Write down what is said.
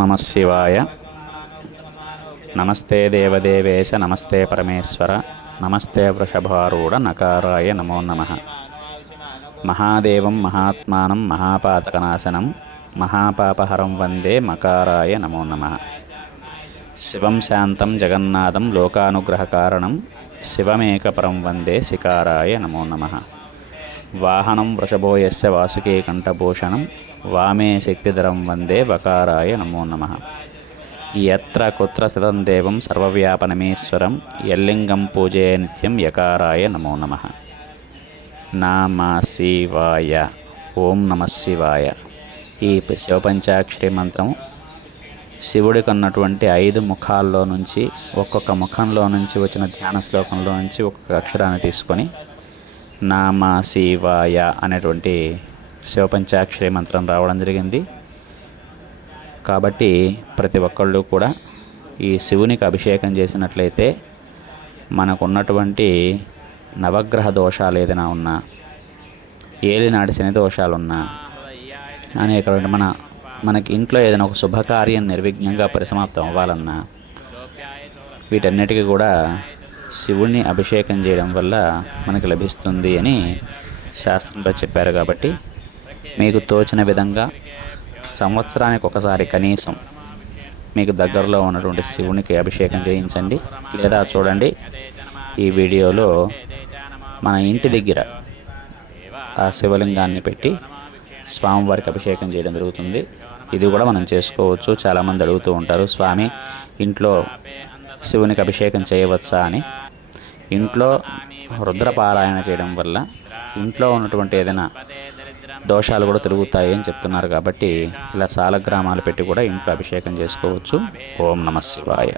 నమ శివాయ. నమస్తే దేవదేవేశ, నమస్తే పరమేశ్వర, నమస్తే వృషభారూఢ నకారాయ నమో నమః. మహాదేవం మహాత్మానం మహాపాతకనాశనం మహాపాపహరం వందే మకారాయ నమో నమః. శివం శాంతం జగన్నాథం లోకానుగ్రహకారణం శివమేకపరం వందే శికారాయ నమో నమః. వాహనం వృషభో యస్య వాసుకీ కంఠభూషణం వామే శక్తిధరం వందే వకారాయ నమో నమః. యత్ర కుత్ర స్థితం దేవం సర్వవ్యాపనమీశ్వరం యల్లింగం పూజే నిత్యం యకారాయ నమో నమః. నమ శివాయ. ఓం నమ శివాయ. ఈ శివపంచాక్షరి మంత్రము శివుడికి ఉన్నటువంటి 5 ముఖాల్లో నుంచి ఒక్కొక్క ముఖంలో నుంచి వచ్చిన ధ్యాన శ్లోకంలో నుంచి ఒక్కొక్క అక్షరాన్ని తీసుకొని నామ శివాయ అనేటువంటి శివపంచాక్షరి మంత్రం రావడం జరిగింది. కాబట్టి ప్రతి ఒక్కళ్ళు కూడా ఈ శివునికి అభిషేకం చేసినట్లయితే మనకున్నటువంటి నవగ్రహ దోషాలు ఏదైనా ఉన్నా, ఏలినాటి శని దోషాలున్నా, అనేకటువంటి మనకి ఇంట్లో ఏదైనా ఒక శుభకార్యం నిర్విఘ్నంగా పరిసమాప్తం అవ్వాలన్నా వీటన్నిటికీ కూడా శివుణ్ణి అభిషేకం చేయడం వల్ల మనకు లభిస్తుంది అని శాస్త్రంలో చెప్పారు. కాబట్టి మీకు తోచిన విధంగా సంవత్సరానికి ఒకసారి కనీసం మీకు దగ్గరలో ఉన్నటువంటి శివునికి అభిషేకం చేయించండి. లేదా చూడండి, ఈ వీడియోలో మన ఇంటి దగ్గర ఆ శివలింగాన్ని పెట్టి స్వామివారికి అభిషేకం చేయడం జరుగుతుంది. ఇది కూడా మనం చేసుకోవచ్చు. చాలామంది అడుగుతూ ఉంటారు, స్వామి ఇంట్లో శివునికి అభిషేకం చేయవచ్చా అని. ఇంట్లో రుద్రపారాయణ చేయడం వల్ల ఇంట్లో ఉన్నటువంటి ఏదైనా దోషాలు కూడా తిరుగుతాయి అని చెప్తున్నారు. కాబట్టి ఇలా సాలగ్రామాలు పెట్టి కూడా ఇంట్లో అభిషేకం చేసుకోవచ్చు. ఓం నమ శివాయ.